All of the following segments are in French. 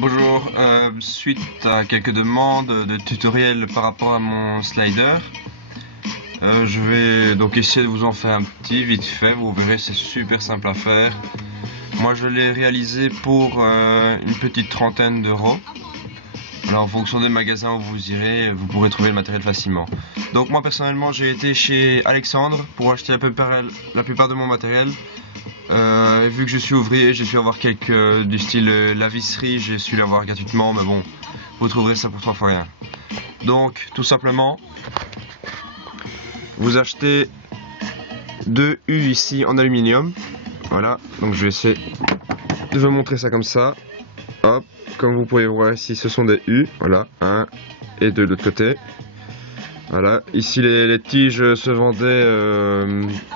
Bonjour, suite à quelques demandes de tutoriels par rapport à mon slider, je vais donc essayer de vous en faire un petit vite fait. Vous verrez, c'est super simple à faire. Moi je l'ai réalisé pour une petite trentaine d'euros. Alors en fonction des magasins où vous irez, vous pourrez trouver le matériel facilement. Donc moi personnellement j'ai été chez Alexandre pour acheter la plupart de mon matériel. Vu que je suis ouvrier, j'ai pu avoir quelques du style la visserie, j'ai su l'avoir gratuitement, mais bon, vous trouverez ça pour 3 fois rien. Donc tout simplement, vous achetez 2 U ici en aluminium. Voilà, donc je vais essayer de vous montrer ça comme ça. Hop, comme vous pouvez voir ici, ce sont des U. Voilà, 1 et 2 de l'autre côté. Voilà, ici les tiges se vendaient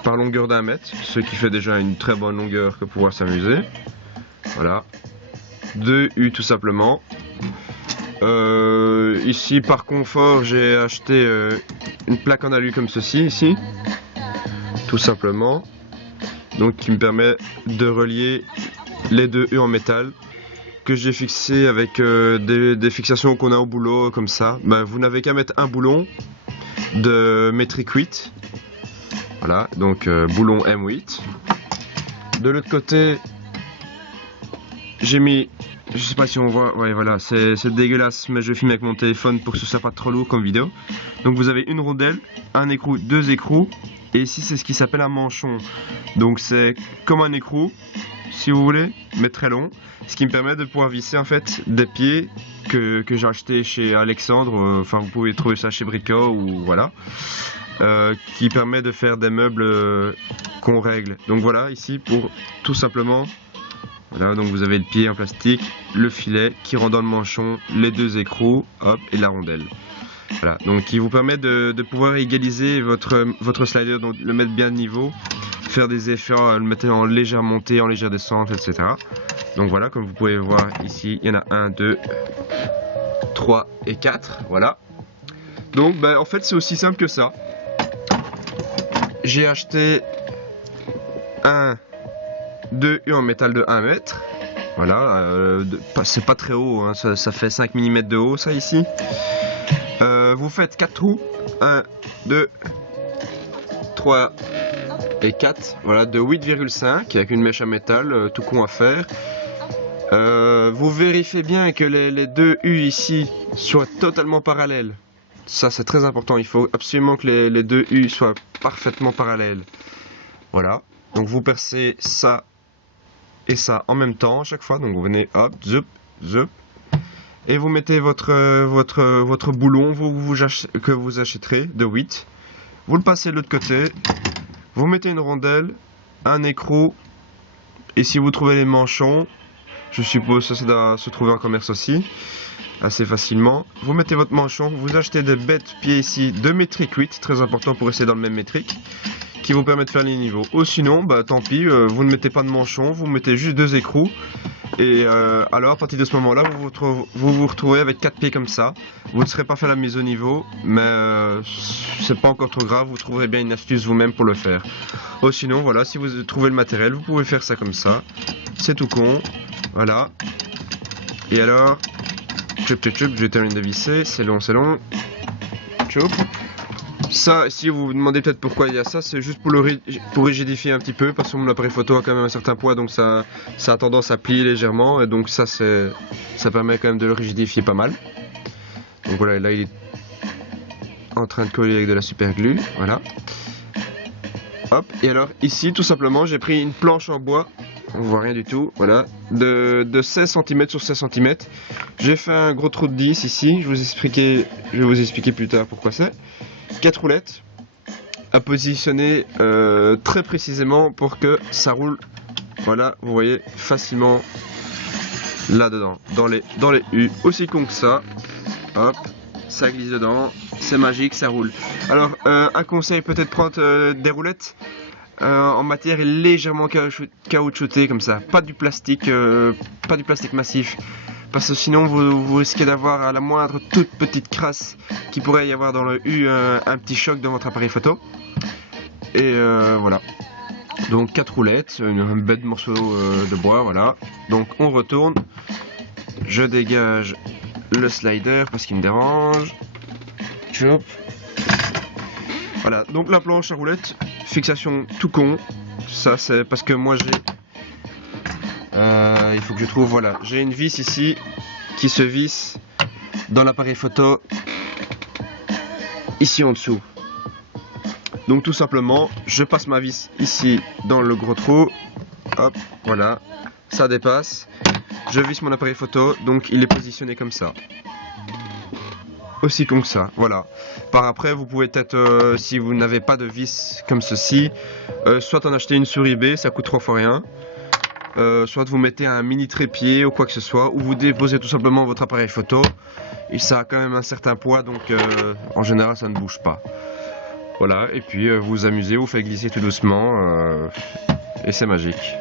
par longueur d'1 mètre, ce qui fait déjà une très bonne longueur que pouvoir s'amuser. Voilà, 2 U tout simplement. Ici par confort j'ai acheté une plaque en alu comme ceci ici, tout simplement, donc qui me permet de relier les 2 U en métal que j'ai fixé avec des fixations qu'on a au boulot comme ça. Ben, vous n'avez qu'à mettre un boulon de métrique 8, voilà, donc boulon M8. De l'autre côté j'ai mis, je sais pas si on voit, ouais voilà, c'est dégueulasse, mais je filme avec mon téléphone pour que ce soit pas trop lourd comme vidéo. Donc vous avez une rondelle, un écrou, 2 écrous, et ici c'est ce qui s'appelle un manchon. Donc c'est comme un écrou, si vous voulez, mais très long, ce qui me permet de pouvoir visser en fait des pieds que j'ai acheté chez Alexandre, enfin vous pouvez trouver ça chez Brico ou voilà, qui permet de faire des meubles qu'on règle. Donc voilà, ici pour tout simplement, voilà, donc vous avez le pied en plastique, le filet qui rend dans le manchon, les 2 écrous, hop, et la rondelle. Voilà, donc qui vous permet de pouvoir égaliser votre slider, donc le mettre bien de niveau, faire des effets, le mettre en légère montée, en légère descente, etc. Donc voilà, comme vous pouvez voir ici, il y en a 1, 2, 3 et 4, voilà. Donc ben, en fait c'est aussi simple que ça. J'ai acheté 2 U en métal de 1 mètre. Voilà, c'est pas très haut, hein, ça fait 5 mm de haut ça ici. Vous faites 4 trous, 1, 2, 3 et 4, voilà, de 8,5 avec une mèche à métal, tout con à faire. Vous vérifiez bien que les 2 U ici soient totalement parallèles. Ça c'est très important, il faut absolument que les 2 U soient parfaitement parallèles. Voilà, donc vous percez ça et ça en même temps à chaque fois, donc vous venez hop, zup, zup, et vous mettez votre boulon que vous achèterez de 8, vous le passez de l'autre côté, vous mettez une rondelle, un écrou, et si vous trouvez les manchons, je suppose que ça doit se trouver en commerce aussi, assez facilement, vous mettez votre manchon, vous achetez des bêtes pieds ici de métrique 8, très important pour rester dans le même métrique, qui vous permet de faire les niveaux. Ou sinon, bah tant pis, vous ne mettez pas de manchon, vous mettez juste 2 écrous. Et alors à partir de ce moment-là, vous retrouvez avec 4 pieds comme ça. Vous ne serez pas fait la mise au niveau, mais c'est pas encore trop grave, vous trouverez bien une astuce vous-même pour le faire. Ou sinon, voilà, si vous trouvez le matériel, vous pouvez faire ça comme ça. C'est tout con, voilà. Et alors, je termine de visser, c'est long, c'est long. Choup. Ça, si vous vous demandez peut-être pourquoi il y a ça, c'est juste pour rigidifier un petit peu, parce que mon appareil photo a quand même un certain poids, donc ça a tendance à plier légèrement, et donc ça permet quand même de le rigidifier pas mal. Donc voilà, là il est en train de coller avec de la super glue, voilà. Hop, et alors ici tout simplement j'ai pris une planche en bois, on voit rien du tout, voilà, de 16 cm sur 16 cm. J'ai fait un gros trou de 10 ici, je vais vous expliquer plus tard pourquoi c'est. 4 roulettes à positionner très précisément pour que ça roule, voilà, vous voyez facilement là-dedans, dans les U, aussi con que ça, hop, ça glisse dedans, c'est magique, ça roule. Alors un conseil, peut-être prendre des roulettes en matière légèrement caoutchoutée comme ça, pas du plastique massif. Parce que sinon vous risquez d'avoir à la moindre toute petite crasse qui pourrait y avoir dans le U un petit choc dans votre appareil photo. Et voilà. Donc 4 roulettes, un bête morceau de bois, voilà. Donc on retourne. je dégage le slider parce qu'il me dérange. Chop. Voilà, donc la planche à roulettes, fixation tout con. Ça c'est parce que moi j'ai... il faut que je trouve, voilà, j'ai une vis ici qui se visse dans l'appareil photo ici en dessous. Donc tout simplement, je passe ma vis ici dans le gros trou. Hop, voilà, ça dépasse. Je visse mon appareil photo, donc il est positionné comme ça. Aussi con que ça, voilà. Par après, vous pouvez peut-être, si vous n'avez pas de vis comme ceci, soit en acheter une sur eBay, ça coûte 3 fois rien. Soit vous mettez un mini trépied ou quoi que ce soit, ou vous déposez tout simplement votre appareil photo. Et ça a quand même un certain poids, donc en général ça ne bouge pas. Voilà, et puis vous vous amusez, vous faites glisser tout doucement, et c'est magique.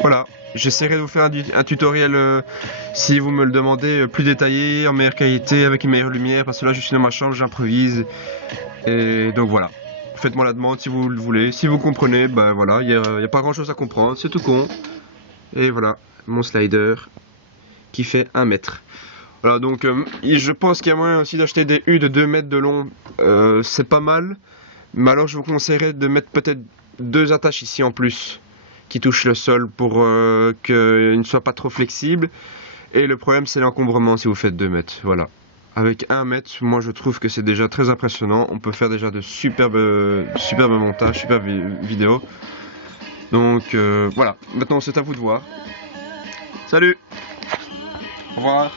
Voilà. J'essaierai de vous faire un tutoriel si vous me le demandez plus détaillé, en meilleure qualité, avec une meilleure lumière, parce que là je suis dans ma chambre, j'improvise. Et donc voilà. Faites-moi la demande si vous le voulez. Si vous comprenez, ben voilà, il n'y a pas grand chose à comprendre, c'est tout con. Et voilà, mon slider qui fait 1 mètre. Voilà, donc je pense qu'il y a moyen aussi d'acheter des U de 2 mètres de long, c'est pas mal. Mais alors je vous conseillerais de mettre peut-être 2 attaches ici en plus, qui touche le sol pour qu'il ne soit pas trop flexible. Et le problème c'est l'encombrement si vous faites 2 mètres, voilà. Avec 1 mètre, moi je trouve que c'est déjà très impressionnant. On peut faire déjà de superbes montages, superbes vidéos. Donc voilà, maintenant c'est à vous de voir. Salut! Au revoir!